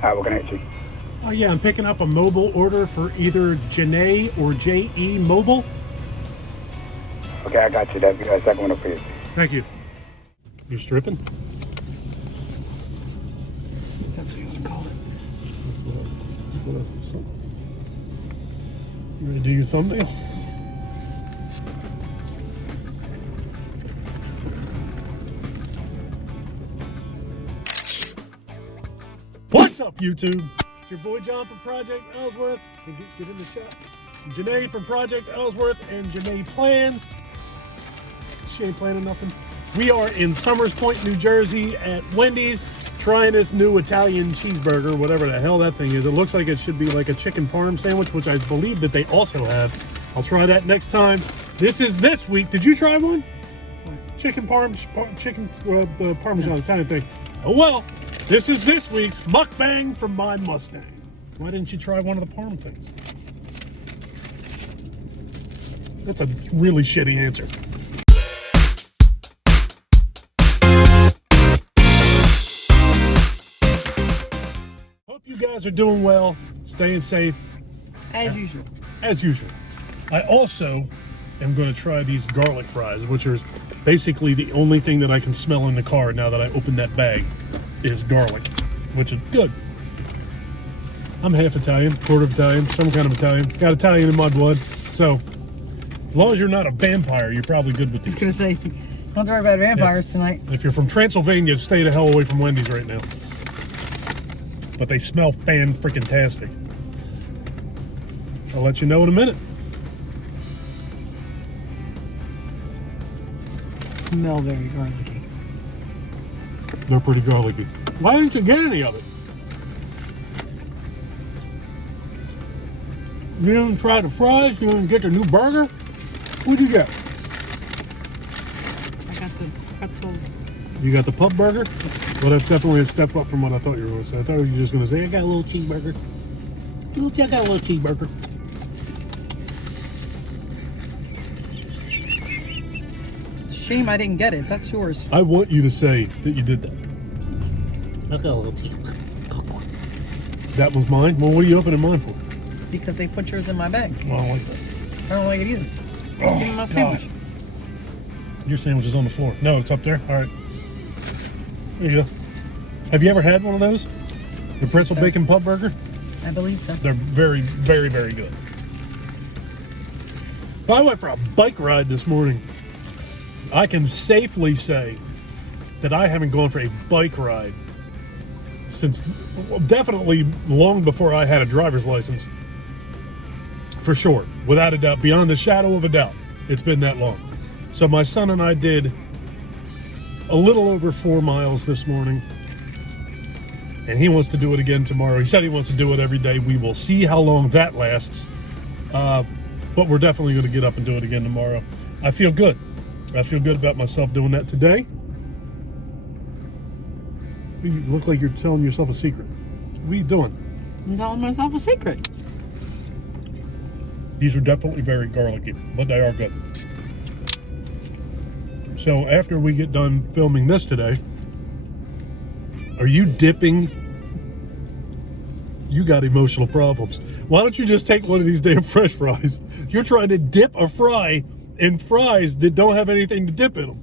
What can I get you? Oh yeah, I'm picking up a mobile order for either Janae or J.E. Mobile. Okay, I got you. That second one up for you. Thank you. You're stripping? That's what you want to call it. You ready to do your thumbnail? What's up, YouTube? It's your boy John from Project Ellsworth. Get in the shot. Janae from Project Ellsworth and Janae Plans. She ain't planning nothing. We are in Summers Point, New Jersey at Wendy's trying this new Italian cheeseburger, whatever the hell that thing is. It looks like it should be like a chicken parm sandwich, which I believe that they also have. I'll try that next time. This is this week. Did you try one? Chicken the Parmesan Italian thing. Oh well, this is this week's mukbang from my Mustang. Why didn't you try one of the parm things? That's a really shitty answer. Hope you guys are doing well, staying safe. As usual. As usual. I also am going to try these garlic fries, which are basically the only thing that I can smell in the car now that I opened that bag is garlic, which is good. I'm half Italian, quarter of Italian, some kind of Italian. Got Italian in my blood, so as long as you're not a vampire, you're probably good with these. I was going to say, don't worry about vampires tonight. If you're from Transylvania, stay the hell away from Wendy's right now. But they smell fan-freaking-tastic. I'll let you know in a minute. Smell very garlicky. They're pretty garlicky. Why didn't you get any of it? You didn't try the fries? You didn't get the new burger? What'd you get? I got the pretzel. You got the pub burger? Well, that's definitely a step up from what I thought you were going to say. I thought you were just going to say, I got a little cheeseburger. I got a little cheeseburger. Shame I didn't get it. That's yours. I want you to say that you did that. I got a little cheeseburger. That was mine? Well, what are you opening mine for? Because they put yours in my bag. Well, I don't like that. I don't like it either. Oh, Give me my sandwich. God. Your sandwich is on the floor. No, it's up there. All right. There you go. Have you ever had one of those? The pretzel bacon pub burger? I believe so. They're very, very, very good. I went for a bike ride this morning. I can safely say that I haven't gone for a bike ride since definitely long before I had a driver's license. For sure, without a doubt, beyond the shadow of a doubt, it's been that long. So my son and I did a little over 4 miles this morning, and he wants to do it again tomorrow. He said he wants to do it every day. We will see how long that lasts, but we're definitely going to get up and do it again tomorrow. I feel good. I feel good about myself doing that today. You look like you're telling yourself a secret. What are you doing? I'm telling myself a secret. These are definitely very garlicky, but they are good. So after we get done filming this today, are you dipping? You got emotional problems. Why don't you just take one of these damn fresh fries? You're trying to dip a fry in fries that don't have anything to dip in them.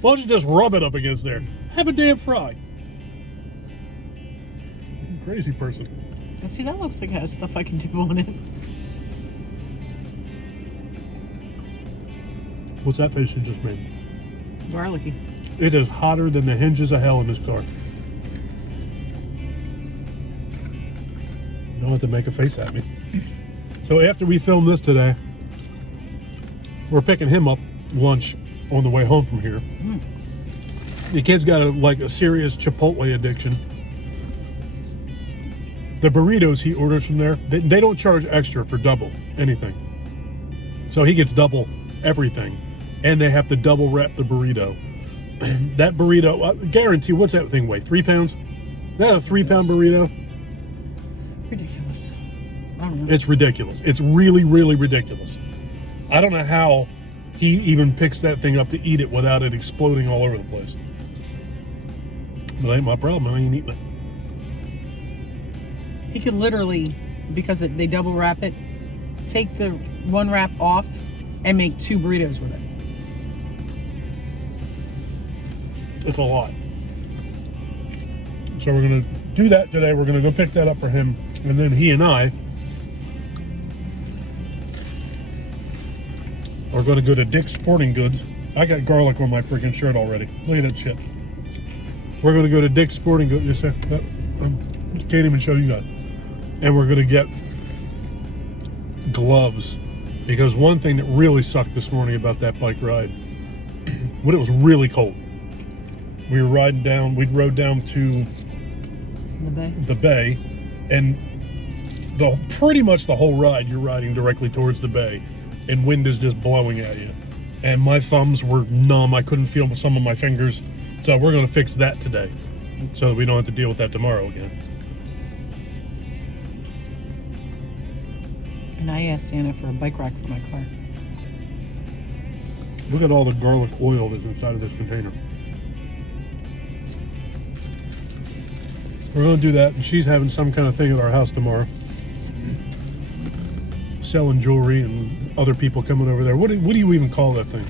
Why don't you just rub it up against there? Have a damn fry. Crazy person. But see, that looks like it has stuff I can dip on it. What's that face you just made? Garlicky. It is hotter than the hinges of hell in this car. Don't have to make a face at me. So after we film this today, we're picking him up lunch on the way home from here. The kid's got a serious Chipotle addiction. The burritos he orders from there, they don't charge extra for double anything. So he gets double everything. And they have to double wrap the burrito. That burrito, I guarantee, what's that thing weigh? 3 pounds? Is that a 3-pound burrito? Ridiculous. I don't know. It's ridiculous. It's really, really ridiculous. I don't know how he even picks that thing up to eat it without it exploding all over the place. But that ain't my problem. I ain't eating He could literally, because they double wrap it, take the one wrap off and make 2 burritos with it. It's a lot. So we're gonna do that today. We're gonna go pick that up for him, and then he and I are gonna go to Dick's Sporting Goods. I got garlic on my freaking shirt already. Look at that shit. We're gonna go to Dick's Sporting Goods. Can't even show you guys. And we're gonna get gloves, because one thing that really sucked this morning about that bike ride, when it was really cold, we rode down to the bay, and pretty much the whole ride you're riding directly towards the bay, and wind is just blowing at you, and my thumbs were numb. I couldn't feel some of my fingers, so we're going to fix that today so that we don't have to deal with that tomorrow again. And I asked Santa for a bike rack for my car. Look at all the garlic oil that's inside of this container. We're going to do that, and she's having some kind of thing at our house tomorrow. Selling jewelry and other people coming over there. What do you even call that thing?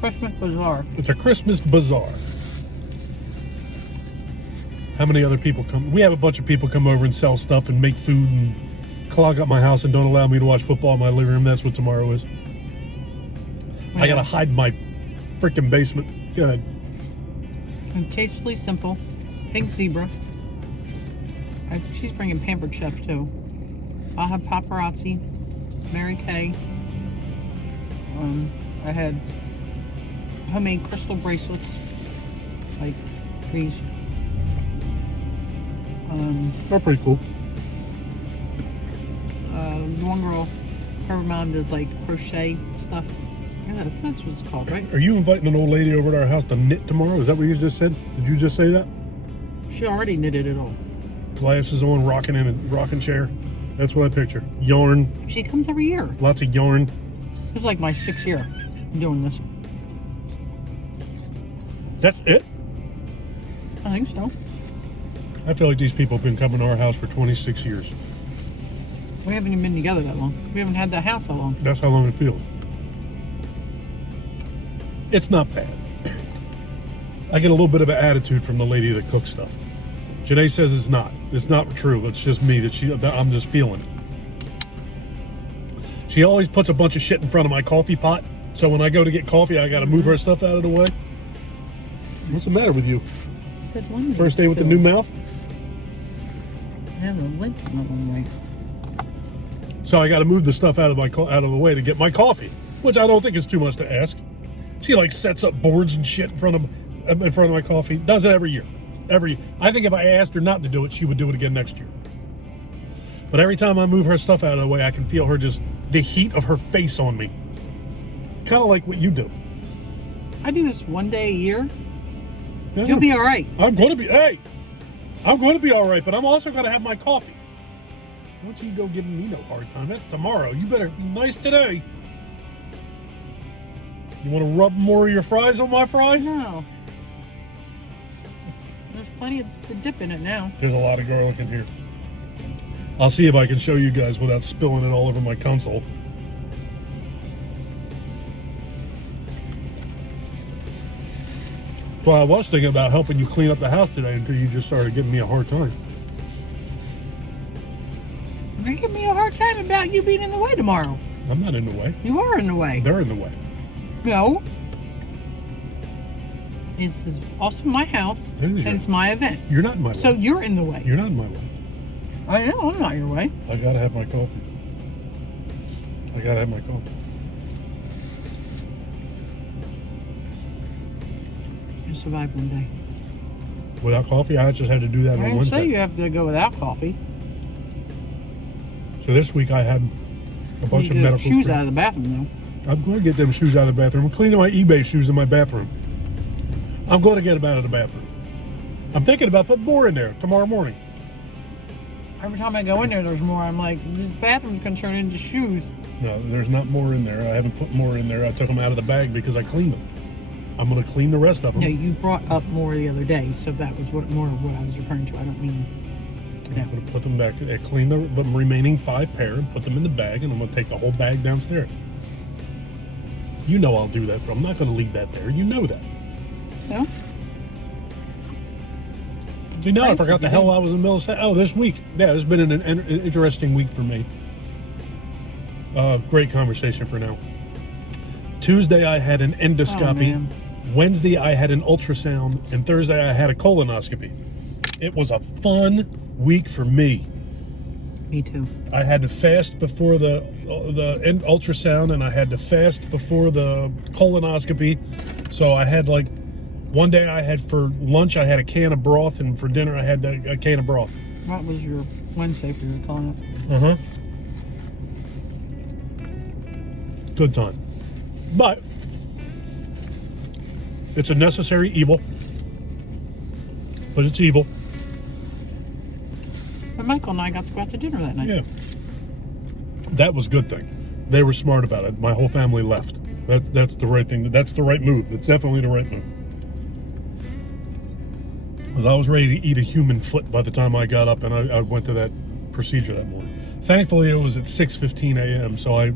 Christmas bazaar. It's a Christmas bazaar. How many other people come? We have a bunch of people come over and sell stuff and make food and clog up my house and don't allow me to watch football in my living room. That's what tomorrow is. I gotta hide my freaking basement. Go ahead. And tastefully simple. Pink zebra. She's bringing Pampered Chef too. I'll have paparazzi. Mary Kay. I had homemade crystal bracelets. Like these. They're pretty cool. One girl, her mom does like crochet stuff. Yeah, that's what it's called, right? Are you inviting an old lady over to our house to knit tomorrow? Is that what you just said? Did you just say that? She already knitted it all. Glasses on, rocking in a rocking chair. That's what I picture. Yarn. She comes every year. Lots of yarn. This is like my 6th year doing this. That's it? I think so. I feel like these people have been coming to our house for 26 years. We haven't even been together that long. We haven't had that house that long. That's how long it feels. It's not bad. I get a little bit of an attitude from the lady that cooks stuff. Janae says it's not. It's not true. It's just me that I'm just feeling it. She always puts a bunch of shit in front of my coffee pot. So when I go to get coffee, I got to move her stuff out of the way. What's the matter with you? First day with the new mouth? Yeah, the lid's not on right. So I got to move the stuff out of the way to get my coffee, which I don't think is too much to ask. She like sets up boards and shit in front of my coffee. Does it every year. I think if I asked her not to do it, she would do it again next year. But every time I move her stuff out of the way, I can feel the heat of her face on me. Kind of like what you do. I do this one day a year. Yeah. You'll be all right. I'm going to be all right, but I'm also going to have my coffee. I want you to go giving me no hard time. That's tomorrow. You better be nice today. You want to rub more of your fries on my fries? No. There's plenty to dip in it now. There's a lot of garlic in here. I'll see if I can show you guys without spilling it all over my console. Well, I was thinking about helping you clean up the house today until you just started giving me a hard time. You're giving me a hard time about you being in the way tomorrow. I'm not in the way. You are in the way. They're in the way. No. This is also my house, and it's my event. You're not in my way. So you're in the way. You're not in my way. I know, I'm not your way. I gotta have my coffee. You'll survive one day. Without coffee, I just had to do that I on didn't Wednesday. say you have to go without coffee. So this week I had a bunch of medical shoes out of the bathroom, though. I'm going to get them shoes out of the bathroom. I'm cleaning my eBay shoes in my bathroom. I'm going to get them out of the bathroom. I'm thinking about putting more in there tomorrow morning. Every time I go in there, there's more. I'm like, this bathroom's going to turn into shoes. No, there's not more in there. I haven't put more in there. I took them out of the bag because I cleaned them. I'm going to clean the rest of them. No, you brought up more the other day, so that was what I was referring to. I don't mean. I'm going to put them back, clean the remaining 5 pair and put them in the bag, and I'm going to take the whole bag downstairs. You know I'll do that. I'm not going to leave that there. You know that. So? See, now I forgot the hell I was in the middle of saying. Oh, this week. Yeah, it's been an interesting week for me. Great conversation for now. Tuesday, I had an endoscopy. Wednesday, I had an ultrasound. And Thursday, I had a colonoscopy. It was a fun week for me. Me too. I had to fast before the ultrasound, and I had to fast before the colonoscopy. So I had like, one day I had for lunch, I had a can of broth, and for dinner I had a can of broth. What was your Wednesday for your colonoscopy? Uh-huh. Good time. But it's a necessary evil. But it's evil. But Michael and I got to go out to dinner that night. Yeah. That was a good thing. They were smart about it. My whole family left. That's the right thing. That's the right move. That's definitely the right move. Because I was ready to eat a human foot by the time I got up and I went to that procedure that morning. Thankfully, it was at 6:15 a.m., so I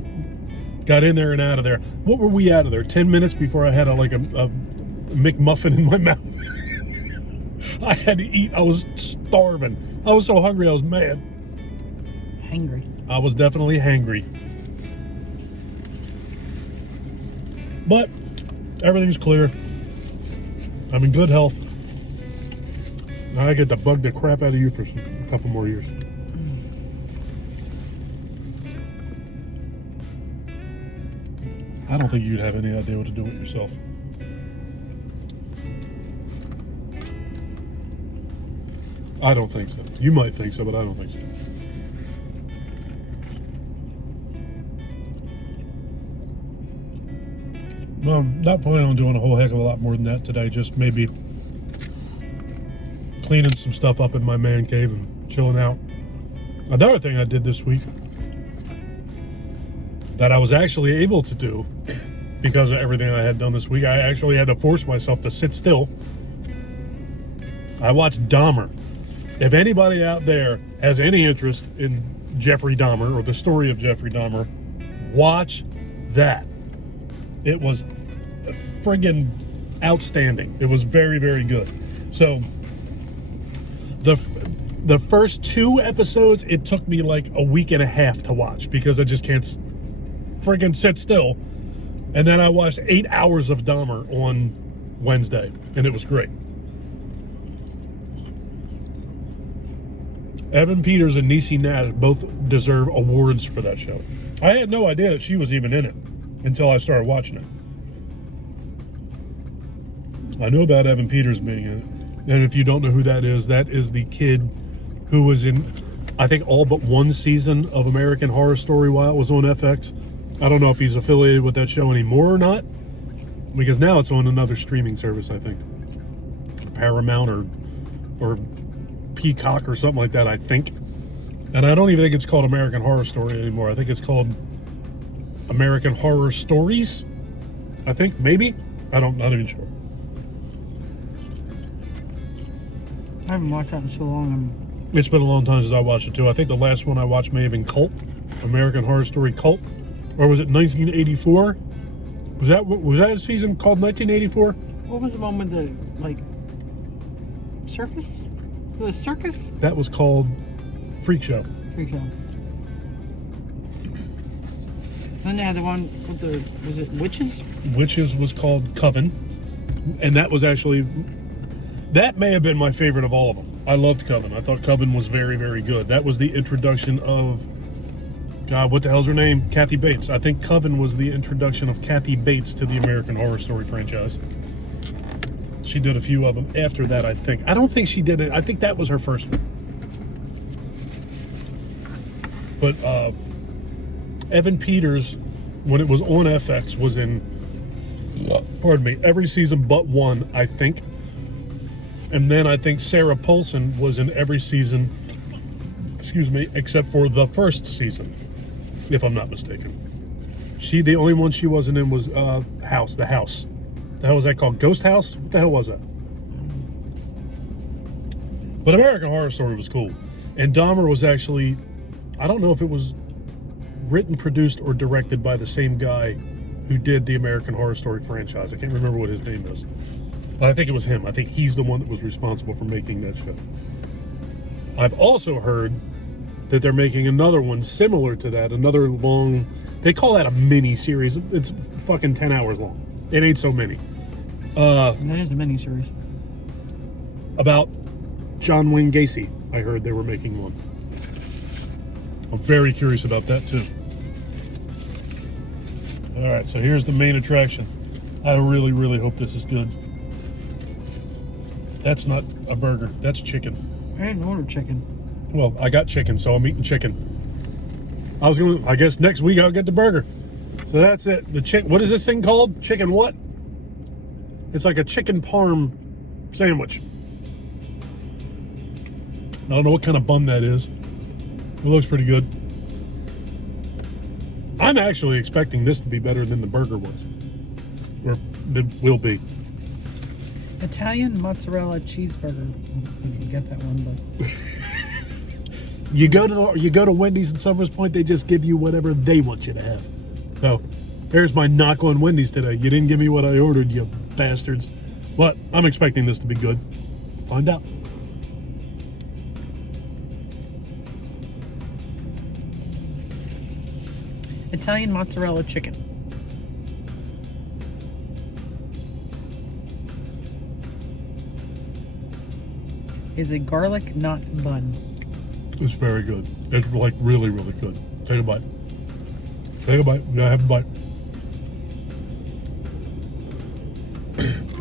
got in there and out of there. What were we out of there? 10 minutes before I had a McMuffin in my mouth. I had to eat. I was starving. I was so hungry, I was mad. Hangry. I was definitely hangry. But everything's clear. I'm in good health. Now I get to bug the crap out of you for a couple more years. I don't think you'd have any idea what to do with yourself. I don't think so. You might think so, but I don't think so. Well, I'm not planning on doing a whole heck of a lot more than that today. Just maybe cleaning some stuff up in my man cave and chilling out. Another thing I did this week that I was actually able to do because of everything I had done this week, I actually had to force myself to sit still. I watched Dahmer. If anybody out there has any interest in Jeffrey Dahmer or the story of Jeffrey Dahmer, watch that. It was friggin' outstanding. It was very, very good. So the first 2 episodes, it took me like a week and a half to watch because I just can't friggin' sit still. And then I watched 8 hours of Dahmer on Wednesday, and it was great. Evan Peters and Niecy Nash both deserve awards for that show. I had no idea that she was even in it until I started watching it. I know about Evan Peters being in it. And if you don't know who that is the kid who was in, I think, all but 1 season of American Horror Story while it was on FX. I don't know if he's affiliated with that show anymore or not, because now it's on another streaming service, I think. Paramount or Peacock or something like that, I think. And I don't even think it's called American Horror Story anymore. I think it's called American Horror Stories. I think, maybe. Not even sure. I haven't watched that in so long. It's been a long time since I watched it too. I think the last one I watched may have been Cult, American Horror Story Cult, or was it 1984? Was that a season called 1984? What was the one with the circus? The circus? That was called Freak Show. Freak Show. Then they had the one with was it Witches? Witches was called Coven, and that was actually. That may have been my favorite of all of them. I loved Coven. I thought Coven was very, very good. That was the introduction of, God, what the hell's her name? Kathy Bates. I think Coven was the introduction of Kathy Bates to the American Horror Story franchise. She did a few of them after that, I think. I don't think she did it. I think that was her first one. But Evan Peters, when it was on FX, was in, pardon me, every season but 1, I think. And then I think Sarah Paulson was in every season, except for the first season, if I'm not mistaken. The only one she wasn't in was The House. the hell was that called? Ghost House? What the hell was that? But American Horror Story was cool. And Dahmer was actually, I don't know if it was written, produced, or directed by the same guy who did the American Horror Story franchise. I can't remember what his name is. But I think it was him. I think he's the one that was responsible for making that show. I've also heard that they're making another one similar to that, another long, they call that a mini series. It's fucking 10 hours long. It ain't so many. That is a mini series. About John Wayne Gacy. I heard they were making one. I'm very curious about that too. All right, so here's the main attraction. I really, really hope this is good. That's not a burger. That's chicken. I didn't order chicken. Well, I got chicken, so I'm eating chicken. I guess next week I'll get the burger. So that's it. What is this thing called? Chicken what? It's like a chicken parm sandwich. I don't know what kind of bun that is. It looks pretty good. I'm actually expecting this to be better than the burger was. Or it will be. Italian Mozzarella Cheeseburger. You didn't get that one, but... You go to Wendy's in Summers Point, they just give you whatever they want you to have. So, there's my knock on Wendy's today. You didn't give me what I ordered, you bastards. But I'm expecting this to be good. Find out. Italian Mozzarella Chicken. Is a garlic knot bun. It's very good. It's like really, really good. Take a bite. Take a bite. You gotta have a bite.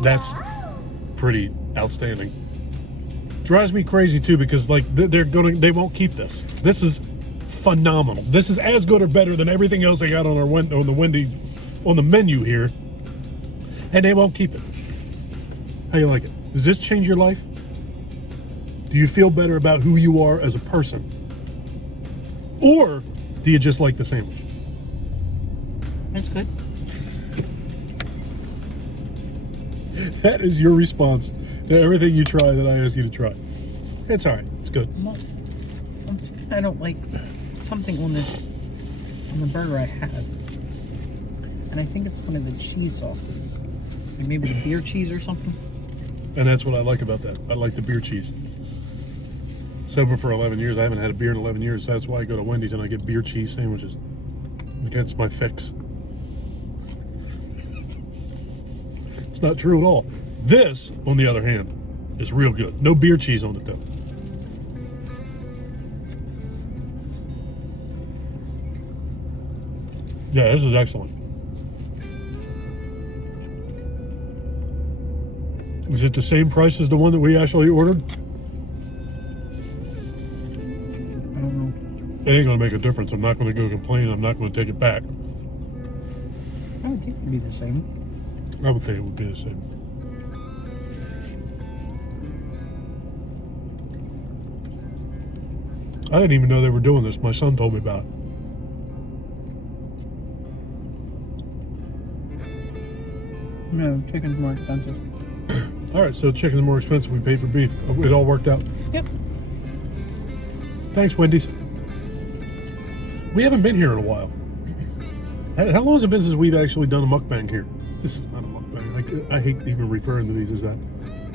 That's pretty outstanding. Drives me crazy too because like they won't keep this. This is phenomenal. This is as good or better than everything else they got on the menu here, and they won't keep it. How you like it? Does this change your life? Do you feel better about who you are as a person? Or do you just like the sandwich? That's good. That is your response to everything you try that I ask you to try. It's all right. It's good. I don't like something on the burger I have. And I think it's one of the cheese sauces. Like maybe the beer cheese or something. And that's what I like about that. I like the beer cheese. Sober for 11 years. I haven't had a beer in 11 years. That's why I go to Wendy's and I get beer cheese sandwiches. That's my fix. It's not true at all. This, on the other hand, is real good. No beer cheese on it though. Yeah, this is excellent. Is it the same price as the one that we actually ordered? I don't know. It ain't gonna make a difference. I'm not gonna go complain. I'm not gonna take it back. I would think it would be the same. I would think it would be the same. I didn't even know they were doing this. My son told me about it. No, chicken's more expensive. All right, so chicken's more expensive. We pay for beef. It all worked out. Yep. Thanks, Wendy's. We haven't been here in a while. How long has it been since we've actually done a mukbang here? This is not a mukbang. I hate even referring to these as that.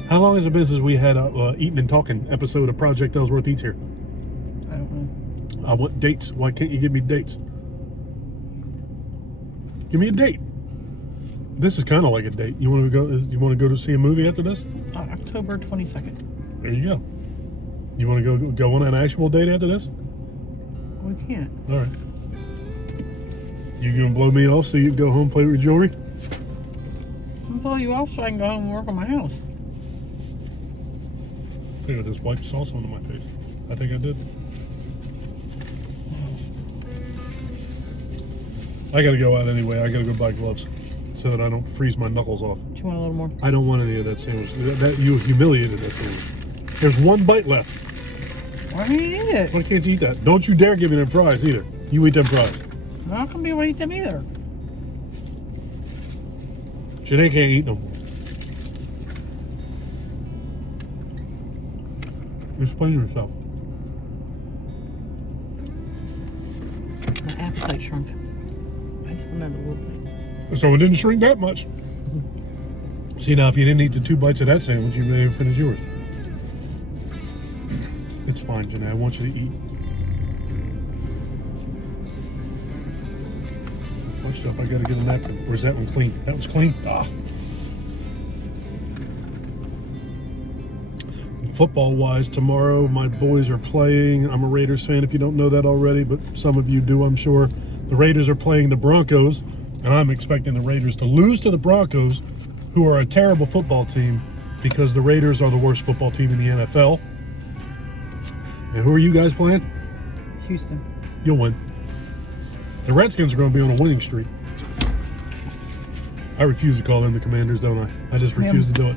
How long has it been since we had a Eating and Talking episode of Project Ellsworth Eats here? I don't know. I want dates. Why can't you give me dates? Give me a date. This is kind of like a date. You want to go? You want to go to see a movie after this? October 22nd. There you go. You want to go on an actual date after this? We can't. All right. You gonna blow me off so you can go home and play with your jewelry? I'll blow you off so I can go home and work on my house. I think I just wiped sauce onto my face. I think I did. I gotta go out anyway. I gotta go buy gloves so that I don't freeze my knuckles off. Do you want a little more? I don't want any of that sandwich. You humiliated that sandwich. There's one bite left. Why do you eat it? Why can't you eat that? Don't you dare give me them fries either. You eat them fries. How come you won't eat them either? Janae can't eat them. Explain yourself. My appetite shrunk. I just wanted a little bit. So it didn't shrink that much. See, now if you didn't eat the 2 bites of that sandwich, you may have finished yours. It's fine, Janae. I want you to eat. First up, I gotta get a napkin. Or is that one clean? That was clean? Ah. Football-wise, tomorrow my boys are playing. I'm a Raiders fan if you don't know that already, but some of you do, I'm sure. The Raiders are playing the Broncos, and I'm expecting the Raiders to lose to the Broncos, who are a terrible football team, because the Raiders are the worst football team in the NFL. And who are you guys playing? Houston. You'll win. The Redskins are going to be on a winning streak. I refuse to call them the Commanders, don't I? I just refuse to do it.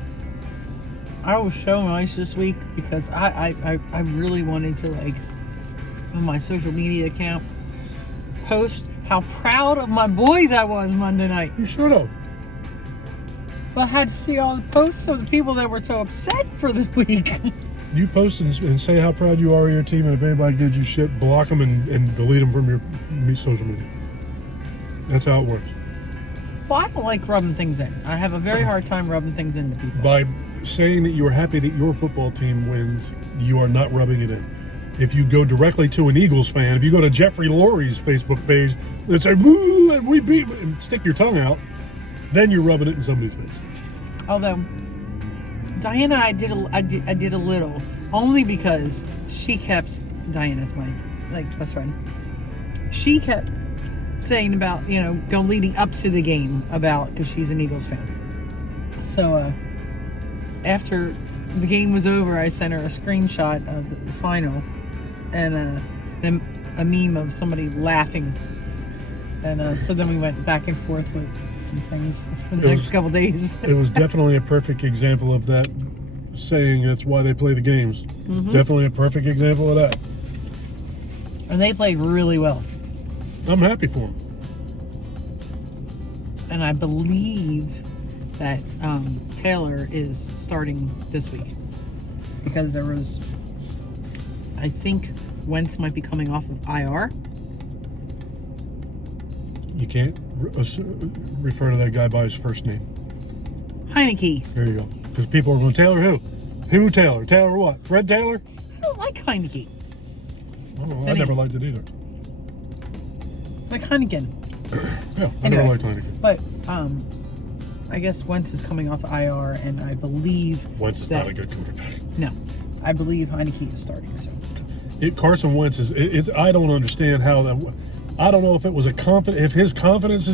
I was so nice this week because I really wanted to, like, on my social media account, post how proud of my boys I was Monday night. You should have. But I had to see all the posts of the people that were so upset for the week. You post and say how proud you are of your team, and if anybody gives you shit, block them and delete them from your social media. That's how it works. Well, I don't like rubbing things in. I have a very hard time rubbing things into people. By saying that you're happy that your football team wins, you are not rubbing it in. If you go directly to an Eagles fan, if you go to Jeffrey Lurie's Facebook page and say, "Woo, and we beat," and stick your tongue out, then you're rubbing it in somebody's face. Although Diana, I did a little, only because she kept, Diana's my best friend. She kept saying about, go leading up to the game because she's an Eagles fan. So after the game was over, I sent her a screenshot of the final and a meme of somebody laughing. And so then we went back and forth with some things for the next couple days. It was definitely a perfect example of that saying, that's why they play the games. Mm-hmm. Definitely a perfect example of that. And they played really well. I'm happy for them. And I believe that Taylor is starting this week. Because there was, I think Wentz might be coming off of IR. You can't refer to that guy by his first name. Heineke. There you go. Because people are going, Taylor who? Who Taylor? Taylor what? Fred Taylor? I don't like Heineke. Oh, I never liked it either. It's like Heineken. Yeah, I never liked Heineken. But I guess Wentz is coming off IR, and I believe Wentz is not a good quarterback. No, I believe Heineke is starting. So Carson Wentz is. I don't understand how that. I don't know if it was if his confidence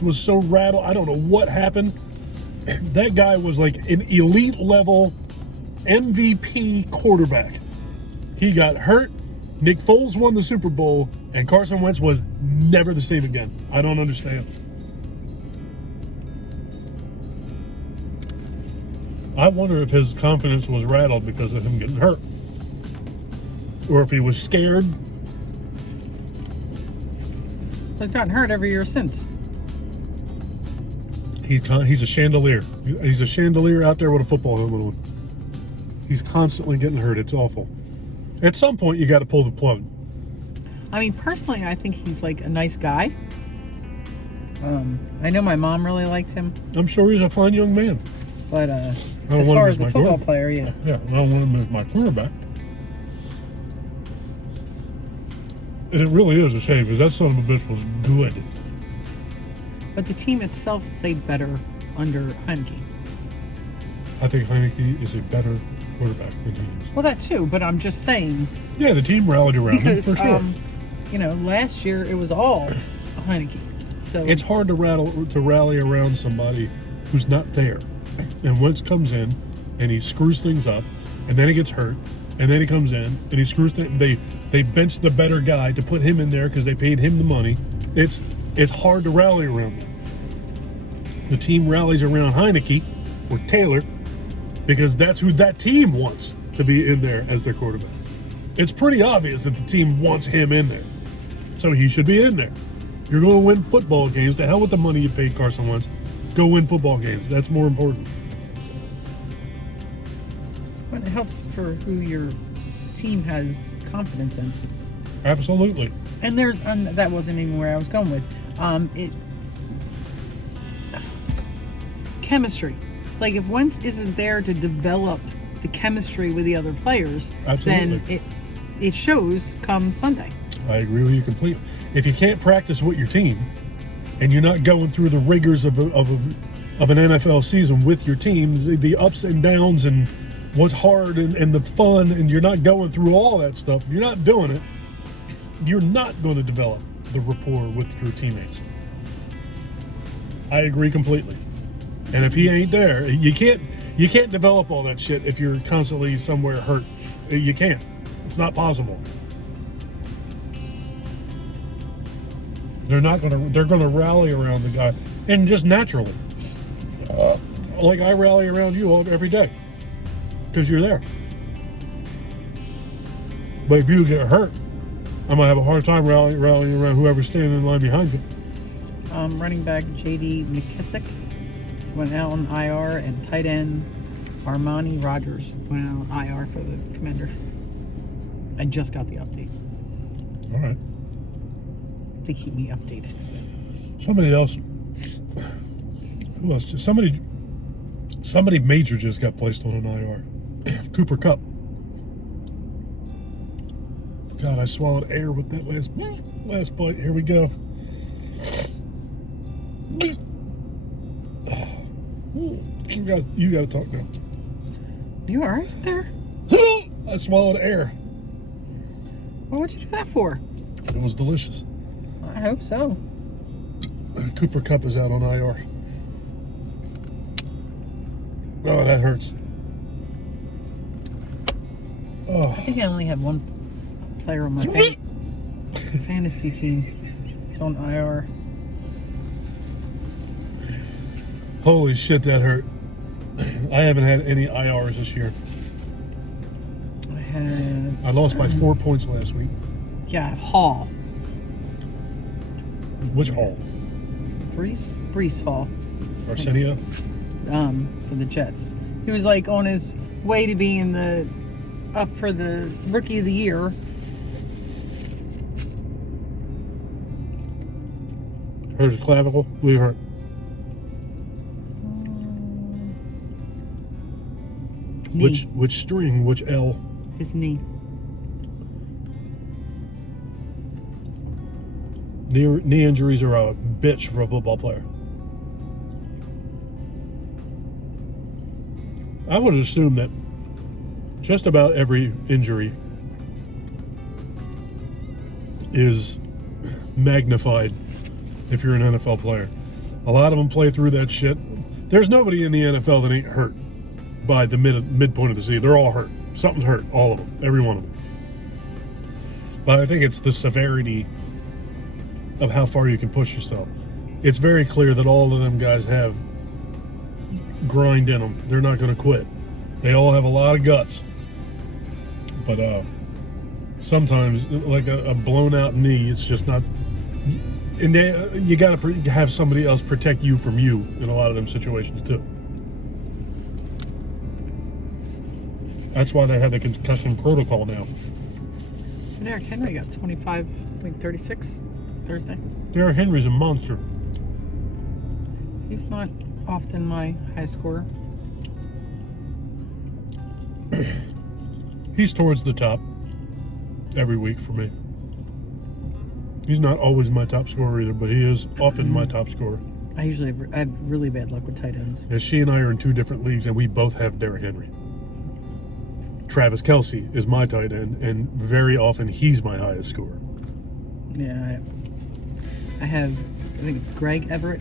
was so rattled. I don't know what happened. That guy was like an elite level MVP quarterback. He got hurt. Nick Foles won the Super Bowl, and Carson Wentz was never the same again. I don't understand. I wonder if his confidence was rattled because of him getting hurt, or if he was scared. He's gotten hurt every year since. He's a chandelier. He's a chandelier out there with a football helmet on. He's constantly getting hurt. It's awful. At some point, you got to pull the plug. I mean, personally, I think he's like a nice guy. I know my mom really liked him. I'm sure he's a fine young man. But as far as a football player, yeah. Yeah, I don't want him as my quarterback. And it really is a shame because that son of a bitch was good. But the team itself played better under Heineke. I think Heineke is a better quarterback than he is. Well, that too, but I'm just saying. Yeah, the team rallied around him for sure. Last year it was all Heineke. So it's hard to rally around somebody who's not there. And Wentz comes in and he screws things up, and then he gets hurt, and then he comes in and he screws things. They bench the better guy to put him in there because they paid him the money. It's hard to rally around him. The team rallies around Heineke or Taylor because that's who that team wants to be in there as their quarterback. It's pretty obvious that the team wants him in there. So he should be in there. You're going to win football games. To hell with the money you paid Carson Wentz. Go win football games. That's more important. But it helps for who you're team has confidence in. Absolutely. And that wasn't even where I was going with. Chemistry. Like if Wentz isn't there to develop the chemistry with the other players, Absolutely. then it shows come Sunday. I agree with you completely. If you can't practice with your team, and you're not going through the rigors of an NFL season with your team, the ups and downs and what's hard and the fun, and you're not going through all that stuff, if you're not doing it, you're not going to develop the rapport with your teammates. I agree completely. And if he ain't there, you can't develop all that shit if you're constantly somewhere hurt. You can't. It's not possible. They're gonna rally around the guy, and just naturally. Like I rally around you every day because you're there. But if you get hurt, I'm gonna have a hard time rallying around whoever's standing in line behind you. Running back J.D. McKissick went out on IR, and tight end Armani Rogers went out on IR for the Commanders. I just got the update. All right. They keep me updated. Somebody else. Who else? Somebody major just got placed on an IR. Cooper Kupp. God, I swallowed air with that last bite. Here we go. You got to talk now. You all right there? I swallowed air. Well, what'd you do that for? It was delicious. I hope so. Cooper Kupp is out on IR. Oh, that hurts. Oh. I think I only have one player on my fantasy team. It's on IR. Holy shit, that hurt. I haven't had any IRs this year. I lost by 4 points last week. Yeah, Hall. Which Hall? Brees Hall. Arsenio? For the Jets. He was like on his way to being up for the Rookie of the Year. Hurt his clavicle? We hurt. Knee. Which string? Which L? His knee. Knee injuries are a bitch for a football player. I would assume that just about every injury is magnified if you're an NFL player. A lot of them play through that shit. There's nobody in the NFL that ain't hurt by the midpoint of the season. They're all hurt. Something's hurt. All of them. Every one of them. But I think it's the severity of how far you can push yourself. It's very clear that all of them guys have grind in them. They're not going to quit. They all have a lot of guts. But sometimes, like a blown out knee, it's just not. And you got to have somebody else protect you from you in a lot of them situations too. That's why they have the concussion protocol now. And Derrick Henry got 25, 36 Thursday. Derrick Henry's a monster. He's not often my high scorer. He's towards the top every week for me. He's not always my top scorer either, but he is often my top scorer. I have really bad luck with tight ends. Yeah, she and I are in two different leagues, and we both have Derrick Henry. Travis Kelce is my tight end, and very often he's my highest scorer. Yeah, I think it's Greg Everett,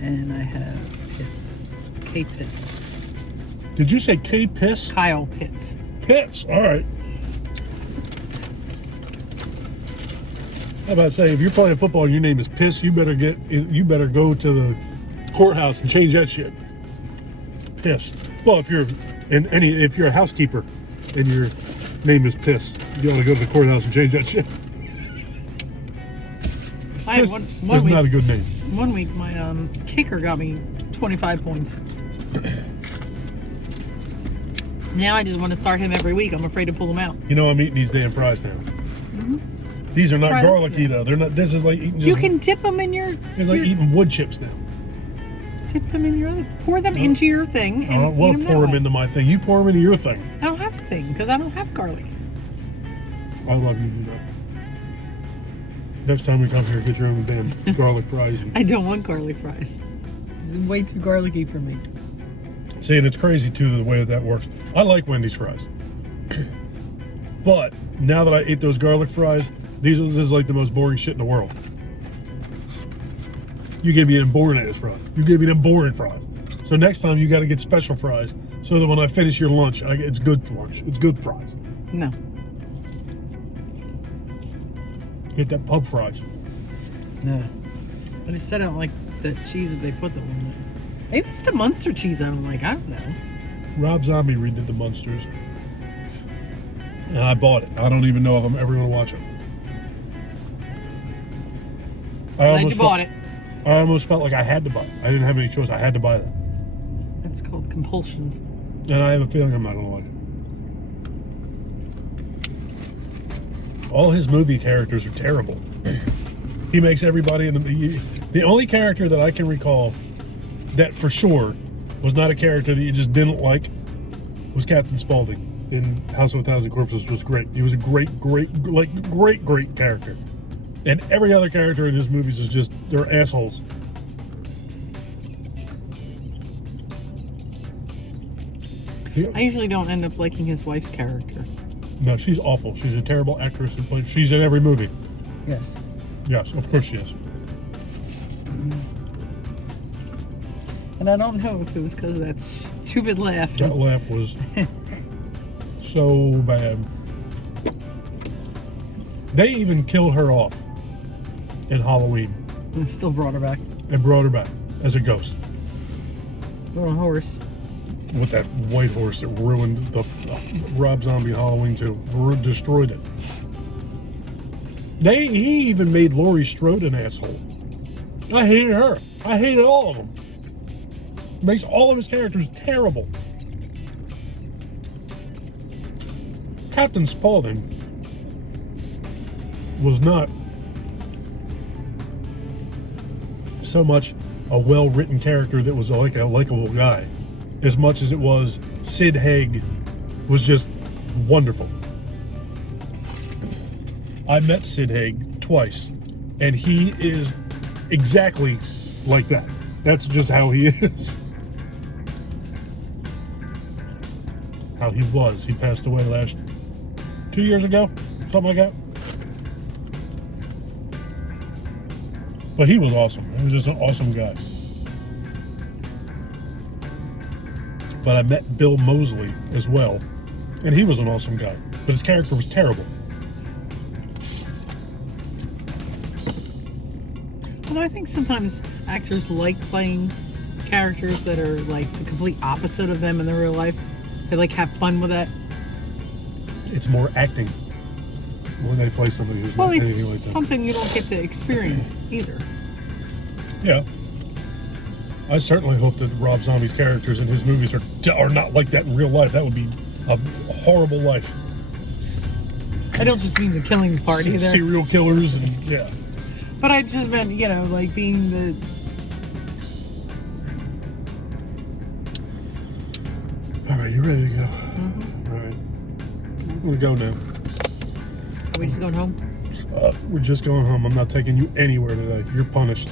and I have K. Pitts. Did you say K. Piss? Kyle Pitts. Pitts, all right. How about saying, if you're playing football and your name is Piss, you better go to the courthouse and change that shit. Piss. Well, if you're a housekeeper and your name is Piss, you ought to go to the courthouse and change that shit. That's not a good name. 1 week, my kicker got me 25 points. Now I just want to start him every week. I'm afraid to pull him out. You know I'm eating these damn fries now. These are not Try them? garlicky though. They're not. This is like eating. You can dip them in your. It's like eating wood chips now. Dip them in your. Pour them into your thing. I And don't want to pour them into my thing. You pour them into your thing. I don't have a thing because I don't have garlic. I love you to do that. Next time we come here, get your own damn garlic fries. I don't want garlic fries. It's way too garlicky for me. See, and it's crazy too the way that works. I like Wendy's fries, but now that I ate those garlic fries, this is like the most boring shit in the world. You gave me them boring ass fries. You gave me them boring fries. So next time you got to get special fries so that when I finish your lunch, it's good for lunch. It's good fries. No. Get that pub fries. No. I just said I don't like the cheese that they put them in. Maybe it's the Munster cheese I don't like. I don't know. Rob Zombie redid the Munsters, and I bought it. I don't even know if I'm ever going to watch it. Glad you bought it. I almost felt like I had to buy it. I didn't have any choice. I had to buy that. That's called compulsions. And I have a feeling I'm not going to like it. All his movie characters are terrible. He makes everybody in the only character that I can recall that for sure was not a character that you just didn't like was Captain Spaulding in House of a Thousand Corpses. Was great. He was a great character. And every other character in his movies is just, they're assholes. I usually don't end up liking his wife's character. No, she's awful. She's a terrible actress and plays. She's in every movie. Yes. Yes, of course she is. And I don't know if it was because of that stupid laugh. That laugh was so bad. They even killed her off in Halloween. And still brought her back. And brought her back as a ghost. On a horse. With that white horse that ruined the Rob Zombie Halloween 2. Destroyed it. He even made Laurie Strode an asshole. I hated her. I hated all of them. Makes all of his characters terrible. Captain Spaulding was not so much a well-written character that was like a likable guy, as much as it was Sid Haig was just wonderful. I met Sid Haig twice, and he is exactly like that. That's just how he is. How he was. He passed away 2 years ago, something like that. But he was awesome. He was just an awesome guy. But I met Bill Moseley as well, and he was an awesome guy. But his character was terrible. Well, I think sometimes actors like playing characters that are like the complete opposite of them in their real life. They like have fun with that. It's more acting when they play somebody who's not anything like that. It's something you don't get to experience either. Yeah. I certainly hope that Rob Zombie's characters in his movies are not like that in real life. That would be a horrible life. I don't just mean the killing part either. Serial killers and yeah. But I just meant, like being the... All right, you ready to go? Mm-hmm. All right. We're going to go now. Are we just going home? We're just going home. I'm not taking you anywhere today. You're punished.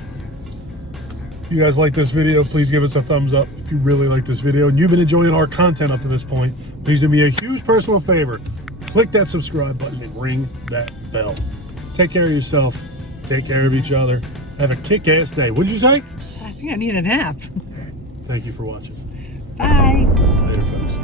If you guys like this video, please give us a thumbs up. If you really like this video and you've been enjoying our content up to this point, please do me a huge personal favor. Click that subscribe button and ring that bell. Take care of yourself. Take care of each other. Have a kick-ass day. What'd you say? I think I need a nap. Thank you for watching. Bye. Later, folks.